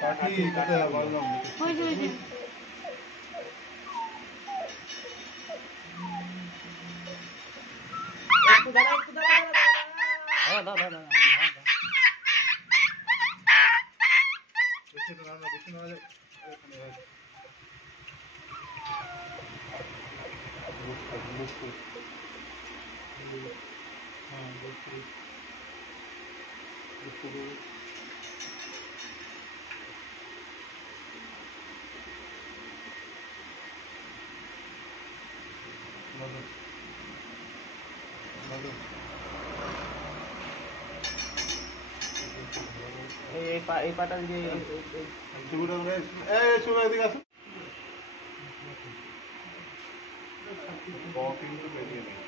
কাঠি কোথায় বললাম ওই যে একটু দাঁড়া হ্যাঁ দাঁড়া দাঁড়া বেশি না বেশি না এই পাটা দিয়ে এদিকে আসো কিন্তু বেরিয়ে নেই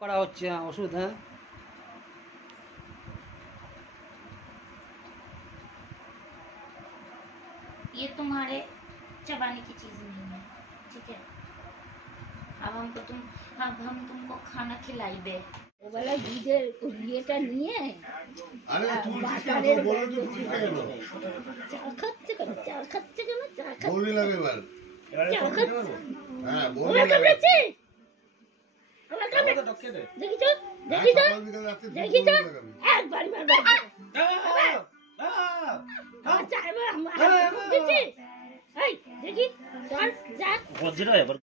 করা হচ্ছে ওষুধ হ্যাঁ ये तुम्हारे चबाने की चीज नहीं है, ठीक है? अब हम तुमको खाना खिलाइबे। वो वाला दूधे लिएटा নিয়ে আরে তুই বাটারের বলে তো তুই কেন চা খাচ্ছে কেন চা খাচ্ছে কেন চা খাচ্ছে বলি লাগে এবার চা খাচ্ছে হ্যাঁ বলি আমার কামড়াচ্ছে আমার কামড়ে দেখি তো দেখি তো দেখি তো একবার মারবার আচ্ছা এবার আমার দিচ্ছি এই দেখি চল যা বজ্র